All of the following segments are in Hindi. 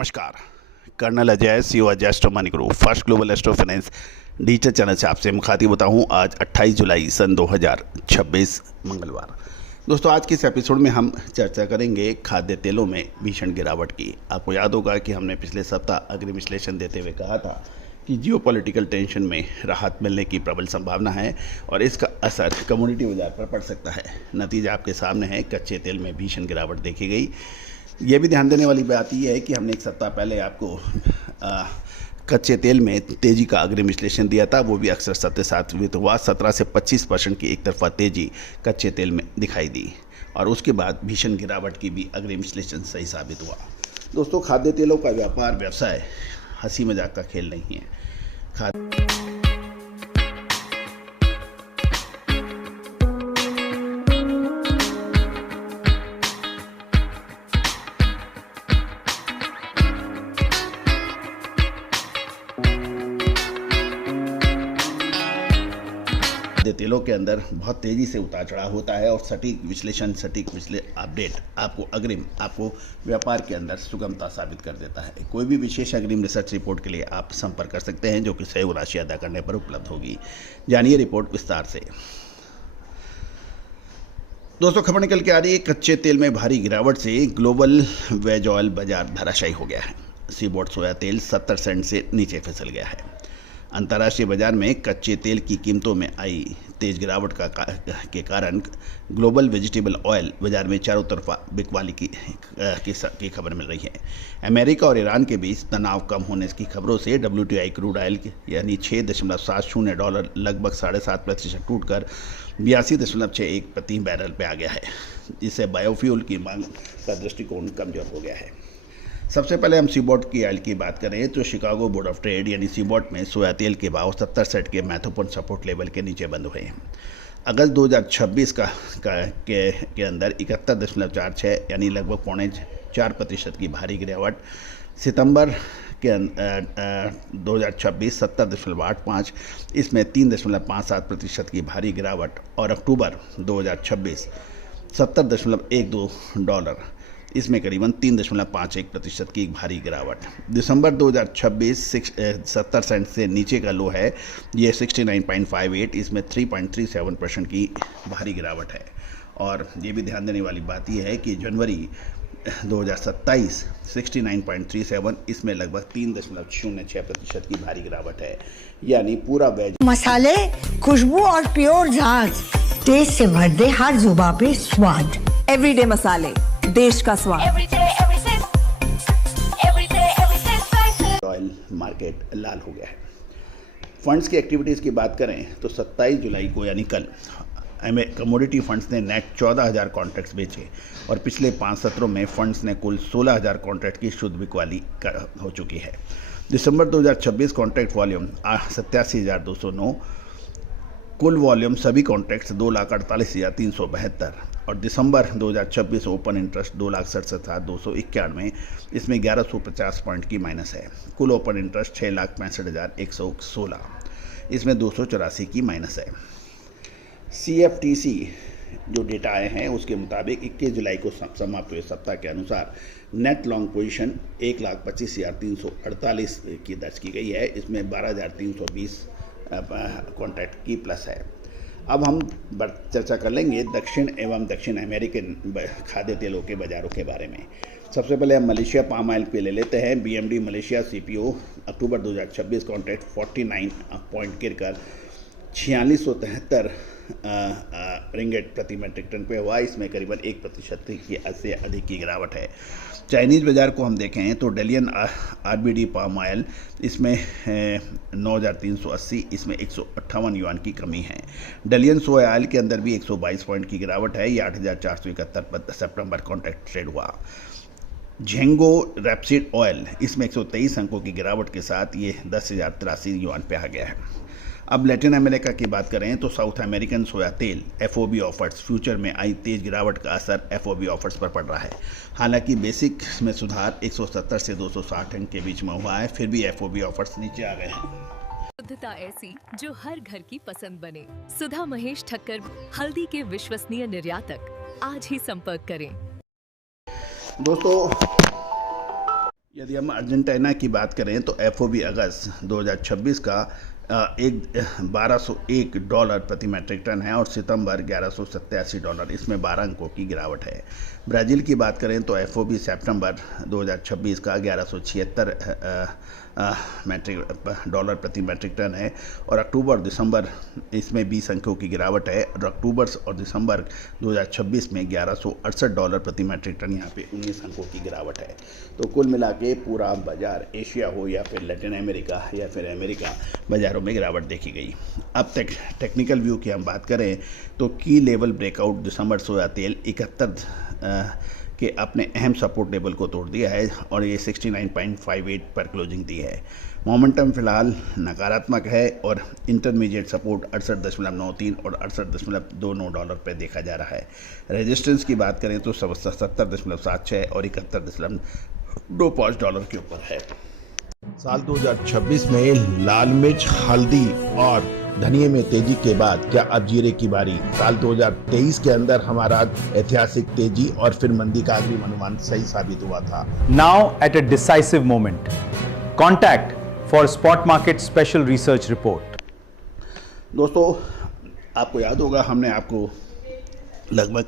नमस्कार। Colonel Ajay CO Ajay astro money group first global astro finance digital channel से आपसे मुखातिब होता हूं। आज 28 जुलाई सन 2026 मंगलवार। दोस्तों, आज के इस एपिसोड में हम चर्चा करेंगे खाद्य तेलों में भीषण गिरावट की। आपको याद होगा कि हमने पिछले सप्ताह अग्रिम विश्लेषण देते हुए कहा था कि जियोपॉलिटिकल टेंशन में राहत मिलने की प्रबल संभावना है और इसका असर कमोडिटी बाजार पर पड़ सकता है। नतीजा आपके सामने है, कच्चे तेल में भीषण गिरावट देखी गई। ये भी ध्यान देने वाली बात यह है कि हमने एक सप्ताह पहले आपको कच्चे तेल में तेज़ी का अग्रिम विश्लेषण दिया था, वो भी अक्सर सत्य साबित हुआ। 17 से 25% की एक तरफा तेज़ी कच्चे तेल में दिखाई दी और उसके बाद भीषण गिरावट की भी अग्रिम विश्लेषण सही साबित हुआ। दोस्तों, खाद्य तेलों का व्यापार व्यवसाय हंसी मजाक का खेल नहीं है। खाद्य तेलों के अंदर बहुत तेज़ी से उतार चढ़ाव होता है और सटीक विश्लेषण अपडेट आपको व्यापार के अंदर सुगमता साबित कर देता है। कोई भी विशेष अग्रिम रिसर्च रिपोर्ट के लिए आप संपर्क कर सकते हैं, जो कि सहयोग राशि अदा करने पर उपलब्ध होगी। जानिए रिपोर्ट विस्तार से। दोस्तों, खबर निकल के आ रही है, कच्चे तेल में भारी गिरावट से ग्लोबल वेज ऑयल बाजार धराशायी हो गया है। सीबोट सोया तेल 70 सेंट से नीचे फिसल गया है। अंतर्राष्ट्रीय बाजार में कच्चे तेल की कीमतों में आई तेज गिरावट के कारण ग्लोबल वेजिटेबल ऑयल बाजार में चारों तरफा बिकवाली की खबर मिल रही है। अमेरिका और ईरान के बीच तनाव कम होने की खबरों से WTI क्रूड ऑयल यानी $6.70 लगभग 7.5% टूटकर 82.61 प्रति बैरल पे आ गया है, जिससे बायोफ्यूल की मांग का दृष्टिकोण कमजोर हो गया है। सबसे पहले हम सीबोट की ऑयल की बात करें तो शिकागो बोर्ड ऑफ ट्रेड यानी सीबोट में सोया तेल के भाव 70 सेंट के महत्वपूर्ण सपोर्ट लेवल के नीचे बंद हुए हैं। अगस्त 2026 के अंदर 71.46 यानी लगभग 4.5% की भारी गिरावट। सितंबर के 2026 70.85, इसमें 3.57% की भारी गिरावट और अक्टूबर 2026 $70.12, इसमें करीबन 3.51% की भारी गिरावट। दिसंबर 2026 70 सेंट से नीचे का लो है, ये 69.58, इसमें 3.37% की भारी गिरावट है। और ये भी ध्यान देने वाली बात यह है कि जनवरी 2027 69.37, इसमें लगभग 3.06% की भारी गिरावट है। यानी पूरा वेज मसाले, खुशबू और प्योर झांझ, टेस्ट से भर दे हर जुबां पे स्वाद। एवरीडे मसाले, देश का स्वाद। ऑयल मार्केट लाल हो गया है। फंड्स की एक्टिविटीज़ की बात करें तो 27 जुलाई को यानी कल कमोडिटी फंड्स ने नेट 14,000 कॉन्ट्रैक्ट्स बेचे और पिछले 5 सत्रों में फंड्स ने कुल 16,000 कॉन्ट्रैक्ट की शुद्ध बिकवाली हो चुकी है। दिसंबर 2026 कॉन्ट्रैक्ट वॉल्यूम 87,209, कुल वॉल्यूम सभी कॉन्ट्रैक्ट्स 2,48,372 और दिसंबर 2026 ओपन इंटरेस्ट 2,67,291, इसमें 1,150 पॉइंट की माइनस है। कुल ओपन इंटरेस्ट 6,65,116, इसमें 284 की माइनस है। CFTC जो डेटा आए हैं उसके मुताबिक 21 जुलाई को समाप्त हुए सप्ताह के अनुसार नेट लॉन्ग पोजीशन 1,25,348 की दर्ज की गई है, इसमें 12,320 कॉन्ट्रैक्ट की प्लस है। अब हम चर्चा कर लेंगे दक्षिण एवं दक्षिण अमेरिकन खाद्य तेलों के बाज़ारों के बारे में। सबसे पहले हम मलेशिया पाम ऑयल पे ले लेते हैं। BMD मलेशिया CPO अक्टूबर 2026 कॉन्ट्रैक्ट 49 पॉइंट गिरकर 4673 रिंगेट प्रति मेट्रिक टन पे हुआ, इसमें करीबन 1% की से अधिक की गिरावट है। चाइनीज़ बाज़ार को हम देखें तो डेलियन RBD पाम ऑयल, इसमें 9,380, इसमें 158 युआन की कमी है। डेलियन सोया ऑयल के अंदर भी 122 पॉइंट की गिरावट है, ये 8,471 पर सितंबर कॉन्ट्रैक्ट ट्रेड हुआ। झेंगो रैपसीड ऑयल, इसमें 123 अंकों की गिरावट के साथ ये 10,083 युआन पे आ गया है। अब लैटिन अमेरिका की बात करें तो साउथ अमेरिकन सोया तेल FOB ऑफर्स फ्यूचर में आई तेज गिरावट का असर FOB ऑफर्स पर पड़ रहा है। हालांकि बेसिक में सुधार 170 से 260 अंक के बीच में हुआ है, फिर भी FOB ऑफर्स नीचे आ गए हैं। शुद्धता ऐसी जो हर घर की पसंद बने। सुधा महेश ठक्कर, हल्दी के विश्वसनीय निर्यातक। आज ही संपर्क करें। दोस्तों, यदि हम अर्जेंटीना की बात करें तो एफओबी अगस्त 2026 का $1201 प्रति मैट्रिक टन है और सितंबर $1187, इसमें 12 अंकों की गिरावट है। ब्राज़ील की बात करें तो एफओबी सितंबर 2026 का $1176 प्रति मैट्रिक टन है और अक्टूबर और दिसंबर इसमें 20 अंकों की गिरावट है और अक्टूबर और दिसंबर 2026 में $1168 प्रति मैट्रिक टन, यहाँ पे 19 अंकों की गिरावट है। तो कुल मिला के पूरा बाजार, एशिया हो या फिर लैटिन अमेरिका या फिर अमेरिका, बाजारों में गिरावट देखी गई। अब तक टेक्निकल व्यू की हम बात करें तो की लेवल ब्रेकआउट दिसंबर सोया तेल 71 के अपने अहम सपोर्ट लेवल को तोड़ दिया है और ये 69.58 पर क्लोजिंग दी है। मोमेंटम फिलहाल नकारात्मक है और इंटरमीडिएट सपोर्ट 68.93 और $68.29 पर देखा जा रहा है। रेजिस्टेंस की बात करें तो 70.76 और $71.25 के ऊपर है। साल 2026 में लाल मिर्च, हल्दी और धनिये में तेजी के बाद क्या अब जीरे की बारी? साल 2023 के अंदर हमारा ऐतिहासिक तेजी और फिर मंदी का अग्रिम अनुमान सही साबित हुआ था। Now at a decisive moment, contact for spot market special research report. दोस्तों, आपको याद होगा हमने आपको लगभग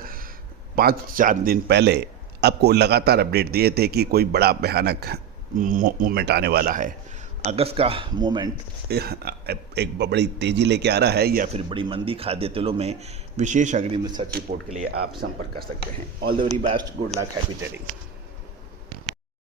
5-4 दिन पहले आपको लगातार अपडेट दिए थे कि कोई बड़ा भयानक मूवमेंट आने वाला है। अगस्त का मूवमेंट एक बड़ी तेज़ी लेके आ रहा है या फिर बड़ी मंदी खाद्य तेलों में विशेष अग्रिम रिसर्च रिपोर्ट के लिए आप संपर्क कर सकते हैं। All the very best, good luck, happy trading.